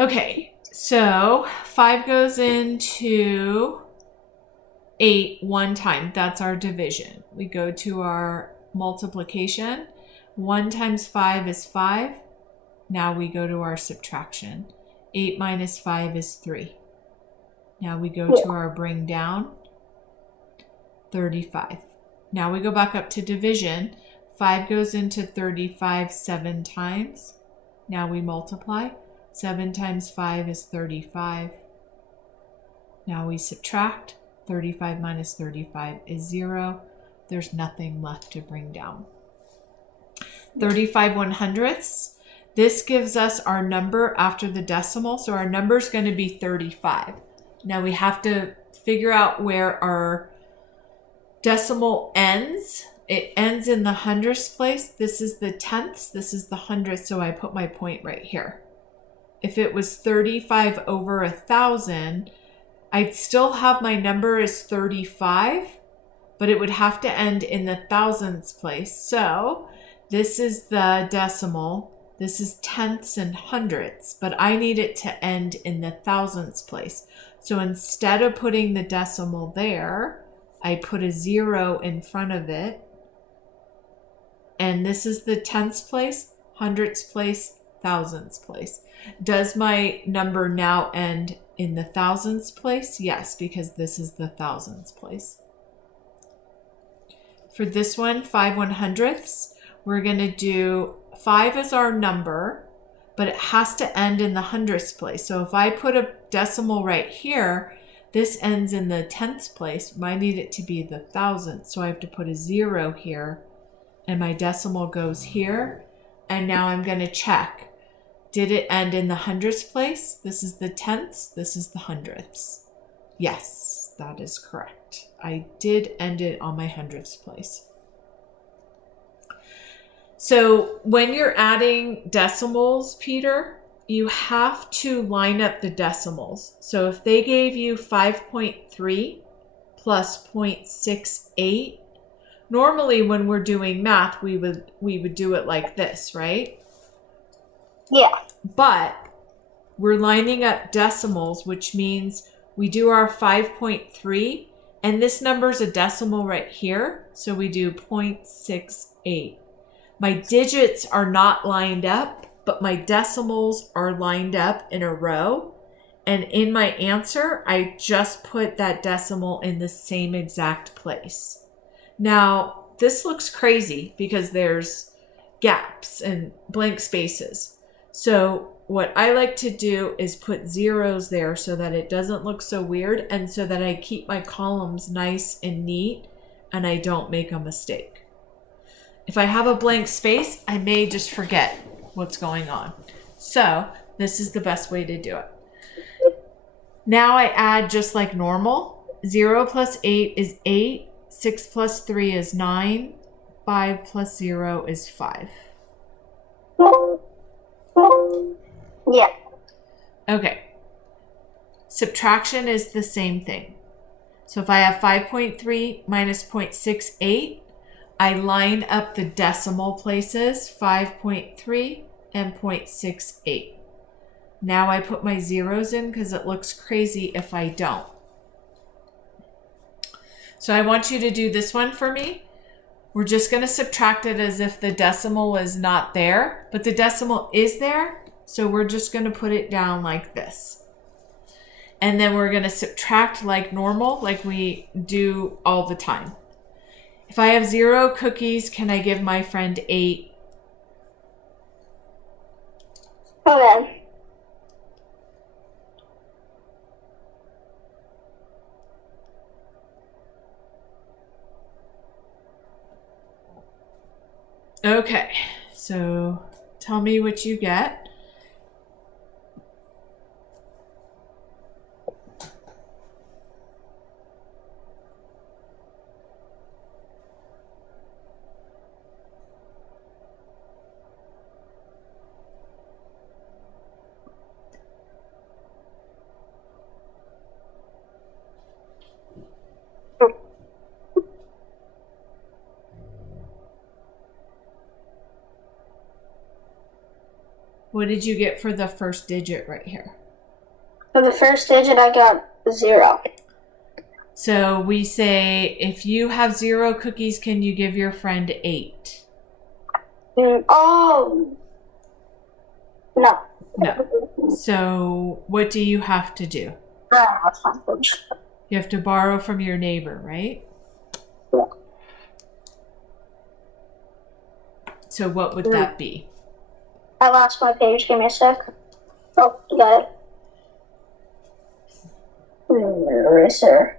Okay, so 5 goes into 8 one time. That's our division. We go to our multiplication. 1 times 5 is 5. Now we go to our subtraction. 8 minus 5 is 3. Now we go to our bring down. 35. Now we go back up to division. 5 goes into 35 7 times. Now we multiply. 7 times 5 is 35. Now we subtract. 35 minus 35 is 0. There's nothing left to bring down. 35 100ths. This gives us our number after the decimal. So our number is going to be 35. Now we have to figure out where our decimal ends. It ends in the hundredths place. This is the tenths. This is the hundredths. So I put my point right here. If it was 35 over 1,000, I'd still have my number as 35, but it would have to end in the thousandths place. So this is the decimal. This is tenths and hundredths, but I need it to end in the thousandths place. So instead of putting the decimal there, I put a 0 in front of it. And this is the tenths place, hundredths place, thousandths place. Does my number now end in the thousandths place? Yes, because this is the thousandths place. For this one, 5 100ths, we're going to do 5 as our number, but it has to end in the hundredths place. So if I put a decimal right here, this ends in the tenths place. I need it to be the thousandths, so I have to put a 0 here, and my decimal goes here. And now I'm going to check. Did it end in the hundredths place? This is the tenths. This is the hundredths. Yes, that is correct. I did end it on my hundredths place. So when you're adding decimals, Peter, you have to line up the decimals. So if they gave you 5.3 plus 0.68, normally when we're doing math, we would do it like this, right? Yeah. But we're lining up decimals, which means we do our 5.3, and this number is a decimal right here, so we do 0.68. My digits are not lined up, but my decimals are lined up in a row. And in my answer, I just put that decimal in the same exact place. Now, this looks crazy because there's gaps and blank spaces. So what I like to do is put zeros there so that it doesn't look so weird and so that I keep my columns nice and neat and I don't make a mistake. If I have a blank space, I may just forget what's going on. So this is the best way to do it. Now I add just like normal. 0 plus 8 is 8. 6 plus 3 is 9. 5 plus 0 is 5. Yeah. Okay. Subtraction is the same thing. So if I have 5.3 minus 0.68, I line up the decimal places, 5.3 and 0.68. Now I put my zeros in because it looks crazy if I don't. So I want you to do this one for me. We're just going to subtract it as if the decimal is not there, but the decimal is there. So we're just going to put it down like this. And then we're going to subtract like normal, like we do all the time. If I have 0 cookies, can I give my friend 8? Okay. Okay, so tell me what you get. What did you get for the first digit right here? For the first digit, I got 0. So we say, if you have 0 cookies, can you give your friend 8? Oh. No. No. So what do you have to do? You have to borrow from your neighbor, right? Yeah. So what would that be? I lost my page. Give me a sec. Oh, you got it. Eraser.